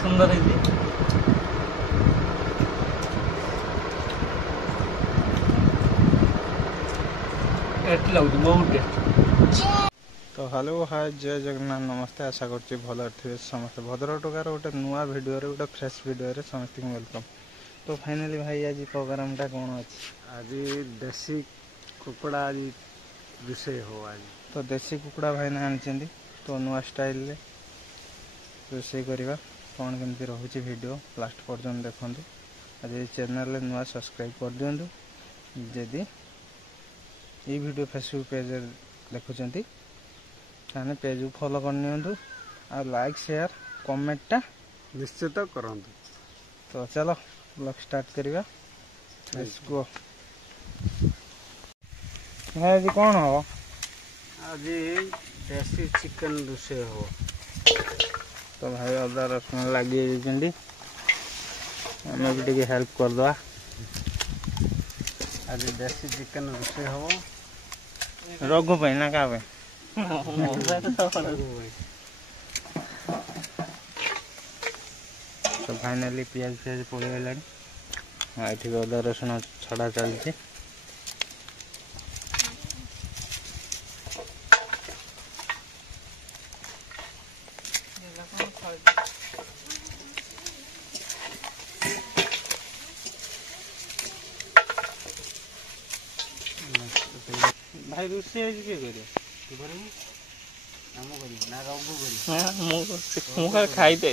सुंदर है बहुत। तो हेलो हाय जय जगन्नाथ नमस्ते आशा करछि भल थे समस्त भद्र टोकार गोटे नुआ वीडियो रे गोटे फ्रेश वीडियो रे समस्त वेलकम। तो फाइनली भाई आज प्रोग्राम टा कौन अच्छी आज देसी कुकड़ा आज रोषे हो आज तो देसी कुकड़ा भाई ना आनी तो नुआ स्टाइल रे रोषे करवा कौन केमती रोचे वीडियो लास्ट पर्यंत देखूँ। आज चैनल नुआ सब्सक्राइब कर दिंतु जदि ये वीडियो फेसबुक पेज देखुं ताने पेज को फॉलो करनी आ लाइक शेयर कमेंटा निश्चित करूँ। तो चलो ब्लॉग स्टार्ट करिवा। Let's go. भाई आज कौन हो आज देसी चिकन रोषे हो। तो भाई अदा रसुण लगी आम भी टे हेल्प करदे। आज देसी चिकन रोषे हो रघु भाई ना क्या भाई तो फाइनली पियाज पियाज पड़गला ये अदा रसुण छड़ा चलती। भाई रोषे आज किए कर खाई दे।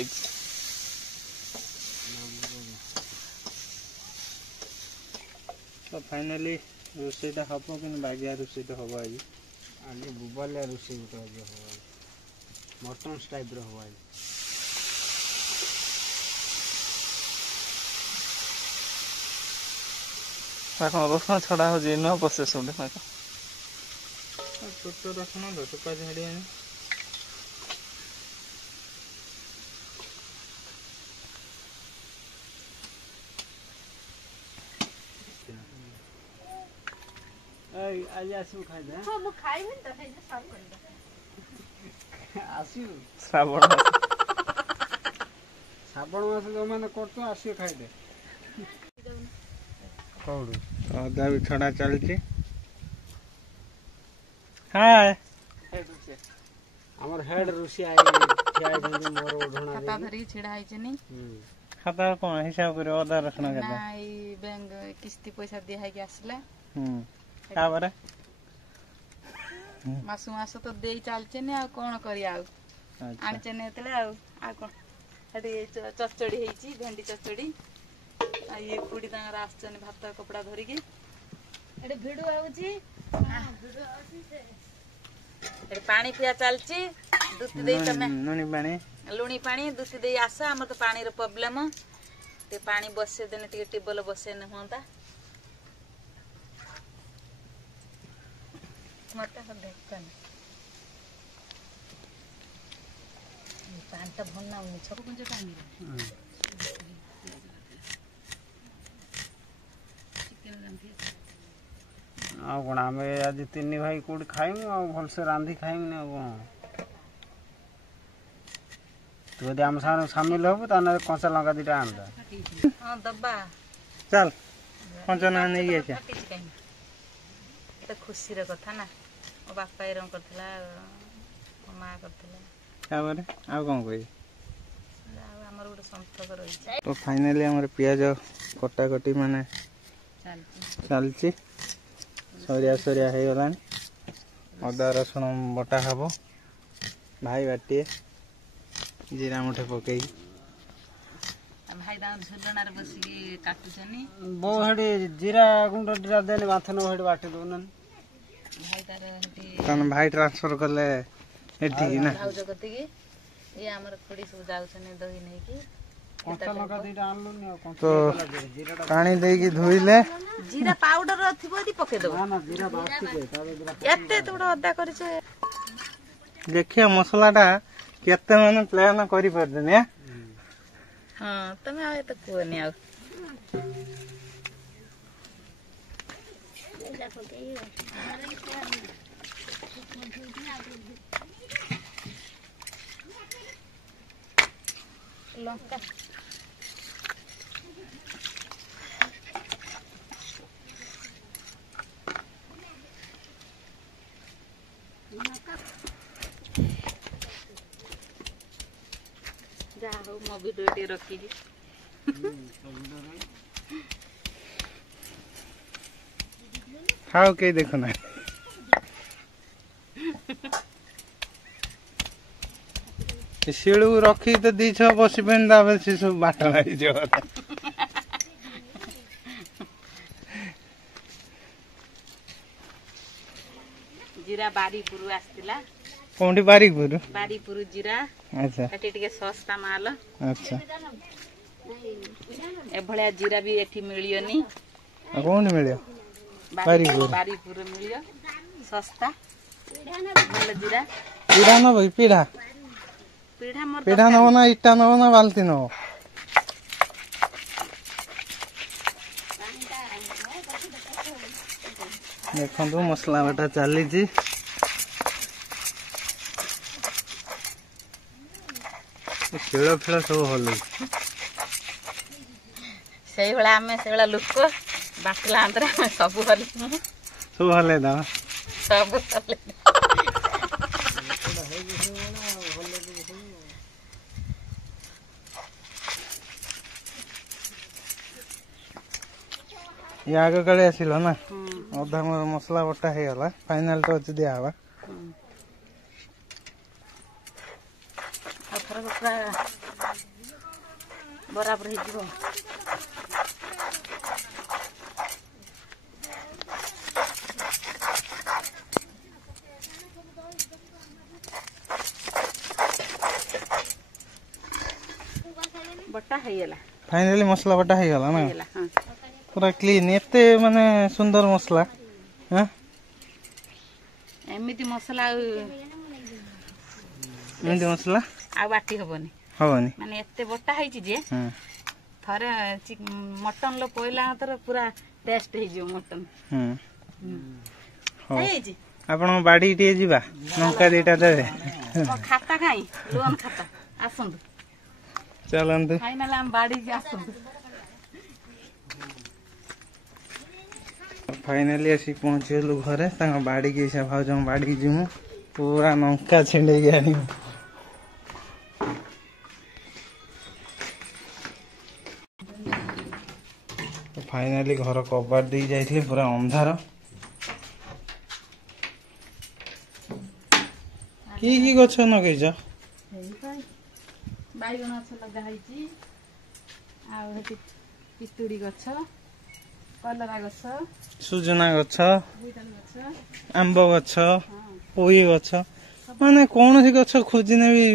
तो फाइनली रोषेटा हम कि बागिया रोषेटा हम आज आज बुबालिया रोषे गोटे आज हो मटन टाइप हो आज रसुण छड़ा हो नुआ प्रोसेस छोट रसुण धसुका झाड़ी आज आसू खाई दे। हां मु खाइबे त हे सब कर आसू श्रावण मास जो मैंने करतो आसू खाई दे। कौड़ू अदा भी छड़ा चलती। हाय हमर हेड रोषे आई ठिया जंदी मोर ओढणा खाता धरी छिड़ा है जनी खाता कौन हिसाब कर अदा रसुण केता ना ई बैंक किस्ती पैसा दिया है कि आसले का बारे मासु मासु तो देई चालचे ने आ कोन करी आ आनचे ने तले आ कोन हडी चचड़ी हेची भेंडी चचड़ी आ ये कुड़ी तांगर आसचने भात कपड़ा धरी के एडे भिडू आउची हां भिडू आउची से एडे पानी पिया चालची दुती देई तमे लुणी पानी दुती देई आसा हमर तो पानी रो प्रॉब्लम ते पानी बसे देने टिके टेबल बसे न होंता मत कर देखन पानी तो भन्ना उनी छको कुंजे पानी चिकन रांधी आ कोन हमें आज तीन भाई कोड खाइम आ भल से रांधी खाइम ने तो यदि हम सारे शामिल हो ताने कंचा लंका दिटा आनदा। हां दब्बा चल कंचना नहीं गए क्या तो खुशी रे कथा ना ओ बापा एरम करथला ओ मां करथला क्या बारे आ कौन कोई हमर गोटे संस्थक रही। तो फाइनली हमर पियाज कटा कटी माने चलची सरिया सरिया हो गला अदा रसुण बटा हब भाई बाटे जीरा मुठे पकई भाई दाम झुलना रे बसी काटुचनी बो हडी जीरा गुंड जीरा देने माथन हडी बाटे दोनन भाई तार हटी तन भाई ट्रांसफर करले एठी ना भाउज कति की ये हमर खोडी सब जाउछने दही नै की कंचा लंका दिटा आनलो ने तो पानी दे की धोइले जीरा पाउडर थिबो दी पके दो ना ना जीरा बास्ती के ताबे जीरा एते तोड़ा अदा करछे देखिए मसलाटा केते माने प्लान करि परदने। हां तमे आए त कोनी आ ଲଙ୍କା ଯାହା ହଉ ମୋ ଭିଡ଼ିଓ ଟିକେ ରଖିକି ଖାଉ କେହି ଦେଖୁନା ଶିଳୁ ରଖି ତ ଦିଛ ବସିବେନି ତାପରେ ସେ ସବୁ ବାଟ ଲାଗିଯିବ ଜିରା ବାରିପୁର ଆସିଥିଲା କୋଉଠି ବାରିକପୁର ବାରିପୁର ଜିରା ଆଚ୍ଛା ଏଠି ଟିକେ ଶସ୍ତା ମାଲ ଆଚ୍ଛା ଏଭଳିଆ ଜିରା ବି ଏଠି ମିଳିବନି ଆଉ କୋଉଠି ମିଳିବ ବାରିପୁର ବାରିପୁର ମିଳିବ ଶସ୍ତା ଭଲ ଜିରା ପିଢା ନବ କି ପିଢା ପିଢା ମୋର ପିଢା ନବ ନା ଇଟା ନବ ନା ବାଲ୍ଟି ନବ ଦେଖନ୍ତୁ ମସଲା ବଟା ଚାଲିଛି ଖେଳ ଖେଳ ସବୁ ହଲୁଛି ସେଇଭଳିଆ ଆମେ ସେଇଭଳିଆ ଲୋକ ବାଟିଲା ଅନ୍ତରେ ଆମେ ସବୁ ହଲେ ସବୁ ହଲେଇ ଦବା ସବୁ ହଲେ ये आगे कड़े आसिल ना अधा मसला बटा हो गला फाइनल टच दिया हवा बराबर हो बटा है फाइनली मसला बटा हो गला ना हाँ पूरा क्लीन एते माने सुंदर मसला हां एमिति मसला एमिति मसला आ बाटी हबनी हबनी माने एते बटा हैची जे थरे मटन लो पहिला तर पूरा टेस्ट हे जो मटन हो हैची आपण बाडी टे जीवा नंका देटा देबे खाता काई लोन खाता आसंदु चलंतु फाइनल हम बाडी के आसंदु फाइनली आसी पहुंचलु घरे तांगा बाड़ी के हिसाब भाउज बाड़ी जिमु पूरा नंका छिंडे के आनी तो फाइनली घर कबाड़ दे जाइथिले पूरा अंधार की गछ नगैछ बाइगण गछ लगा हैची आ हेती पितुडी गछ कलरा गछ सुजना गछ बुइताल गछ आंब गछ पोई गछ माने कौन सी गछ खोजिने भी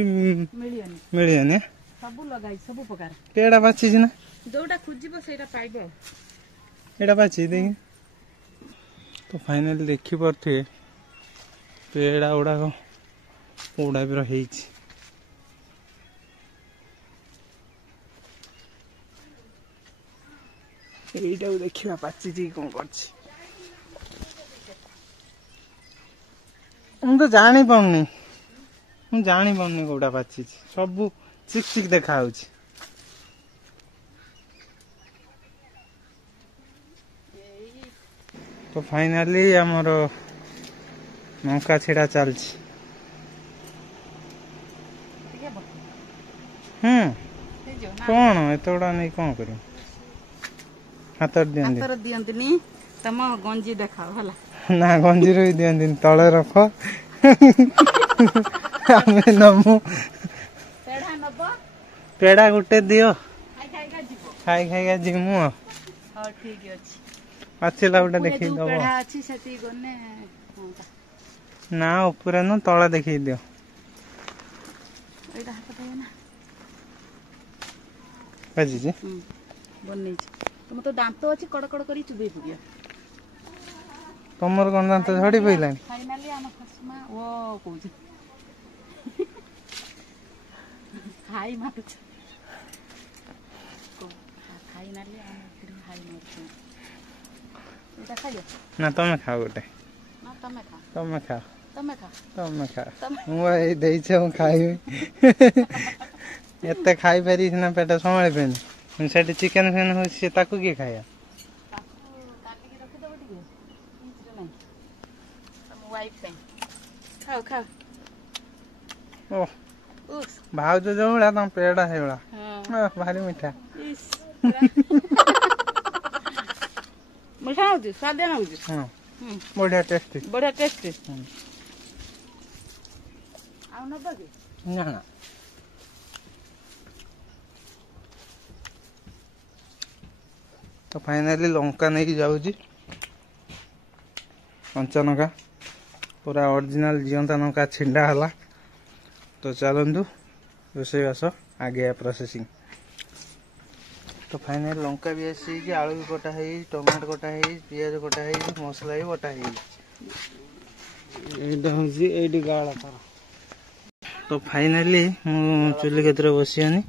मिलियनी मिलियनी सब लगाई सब प्रकार केडा बाची ना जोटा खोजिबो सेटा पाइबो एडा बाची देखि तो फाइनली देखि परथे पेड़ा उडा को उडा भी रहिछि एटा देखिबा पाची जी कोन करछि हम तो जानी पाउनी कोडा पाची सब चिक चिक देखा होछि तो फाइनली हमर नौका छेड़ा चलछि कौन एतोड़ा नहीं कौन करी हाथ दियंतनी तम गंजी देखाओ हला ना गंजी रो दियंतनी तळे रख आमे नमु पेड़ा नबो पेड़ा गुटे दियो खाई खाई जिमु हां ठीक अछि पाचिला उटा देखि दबो पेड़ा अछि सेती गने ना ऊपर न तळा देखि दियो एटा हाथ दे ना बाजी जी बन्नै तुम तो दांत अछि कड़कड़ करी चुबे पुगिया तमर कोन दांत झड़ी पइलानी फाइनली हम खसमा ओ कोज खाई मत फाइनली हम पुरी खाई मत एटा खाइयो ना तमे खाओ गोटे ना तमे खा तमे खा तमे खा तमे खा तमे मु ए देइछे हम खाइबे एते खाई पारि सिना पेट संभाଳି पेनि सेठी चिकेन फेन होछि से ताकू के खाया काटिकी रखिदेव टिके फ्रिजरे नहीं तम वाइफ पे खाओ खाओ ओ उस भाउज जो होला तम पेड़ा हेला हां भारी मीठा इस मीठा होती स्वाद ना होती हां बढ़िया टेस्टी बढ़िया टेस्ट आउ न बगे ना ना तो फाइनली लंका नहीं जाऊँ कंचा लंका पूरा ओरिजिनल जीवंता लंका छिंडा हला तो चलतु रोषेईबास आगे प्रोसेसिंग तो फाइनल लंका भी आसी आलू भी कटा है टमाटो कटा है पियाज कटा है मसला भी बटा है गाड़ा तार तो फाइनली मु चुली केतरे बसियानी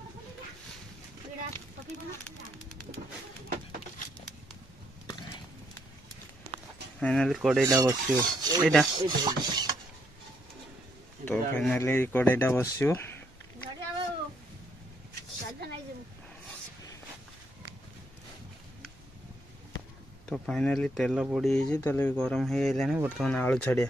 फाइनली कड़ईटा बसियो एटा तो फाइनली कड़ईटा बसियो तो फाइनली तेल पड़ी तेल भी गरम हो गलानी बर्तमान आलू छाड़िया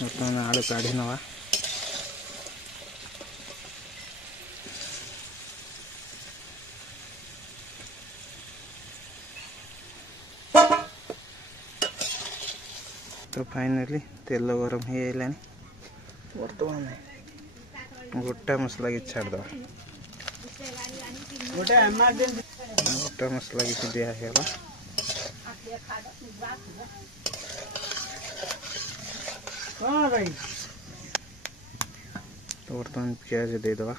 बर्तमान आलू काढ़ी नवा तो फाइनली तेल गरम हो गलानी बर्तमान गोटा मसला की छाड़ दवा गोटा मसला की दिया है तो बर्तमान प्याज दे दवा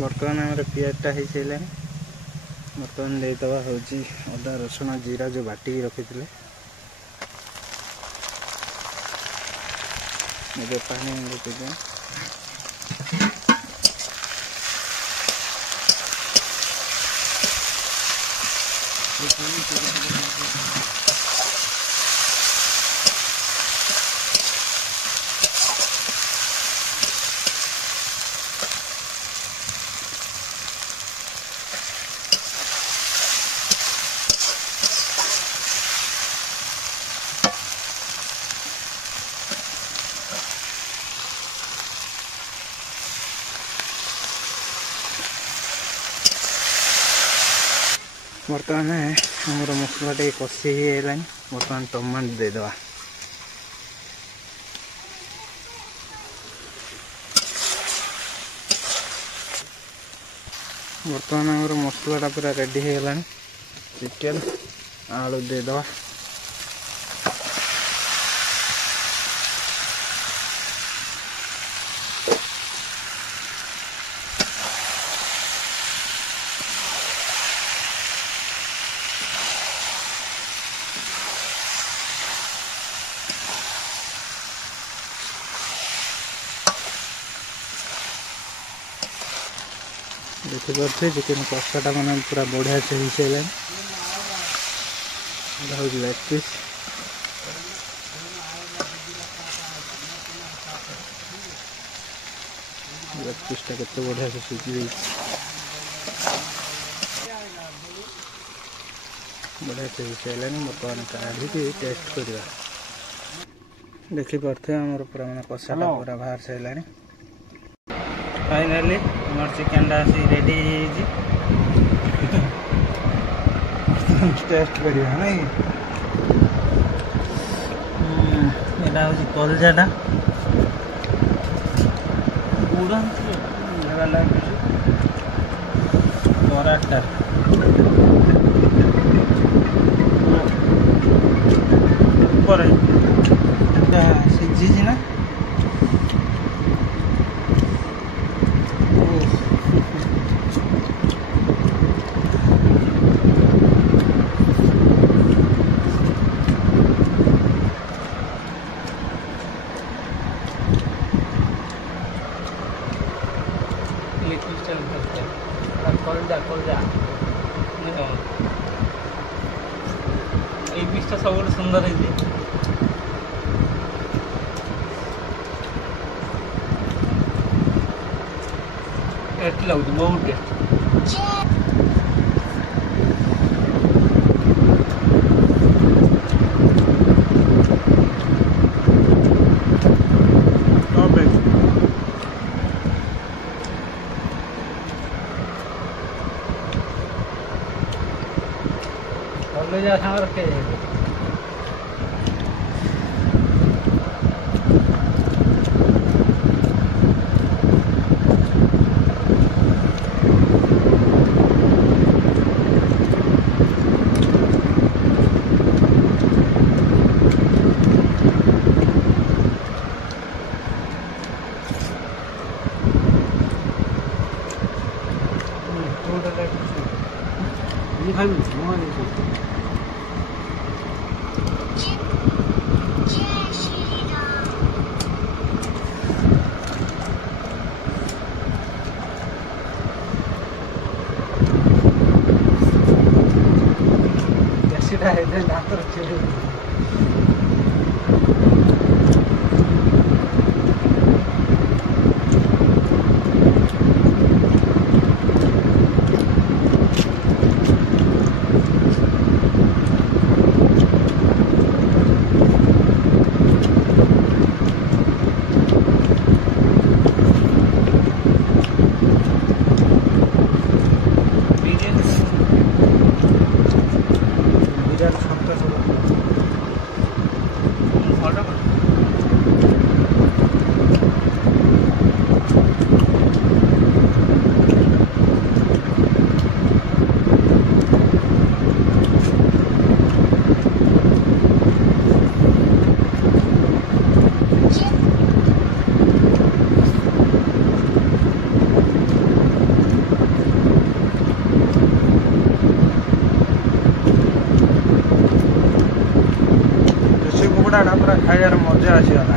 बर्तमान आम पियाजटा हो सारे बर्तमान देदवा हूँ अदा रसुण जीरा जो बाटिक रखी थे पानी देते बर्तमान आमर मसला टे कषि होगा बर्तमान टमाटो देदवा बर्तमान आमर मसलाटा पूरा रेडी होगा चिकेन आलू देदवा देखिपे चिकेन कषाटा मैंने पूरा बढ़िया से हो सारे लेग पीस लेग पीसटा केते बढ़िया से सीझी बढ़िया से हो सारे बर्तमान काढ़ी टेस्ट करवा देखिपे आमर पूरा मैंने कषाटा पूरा बाहर सारे फाइनली हमार चिकेन आसी रेडी टेस्ट करिया नहीं एटा हूँ कलजाटा पराठा ऊपर सीझी ना এই পিসটা ସବୁଠୁ ସୁନ୍ଦର ହେଇଛି। ଟେଷ୍ଟ ଲାଗୁଛି, ବହୁତ ଟେଷ୍ଟ। କଲେଜ ସାଙ୍ଗରେ ରଖେ बेसीटा दातर चिड़ी କୁକୁଡ଼ାଟା ପୁରା ଖାଇବାର ମଜା ଆସିଗଲା।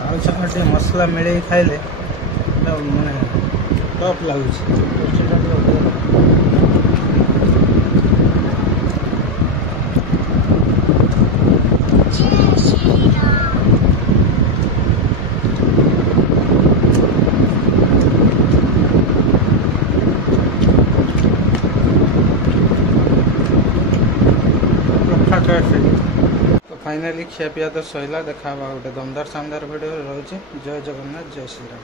ଆଉ ସାଙ୍ଗେ ଟିକେ ମସଲା ମିଳେଇ ଖାଇଲେ ମାନେ ଟପ୍ ଲାଗୁଛି। तो फाइनाली खिया पिया तो सैला देखा गोटे दमदार शानदार भिडियो रोचे। जय जगन्नाथ, जय श्रीराम।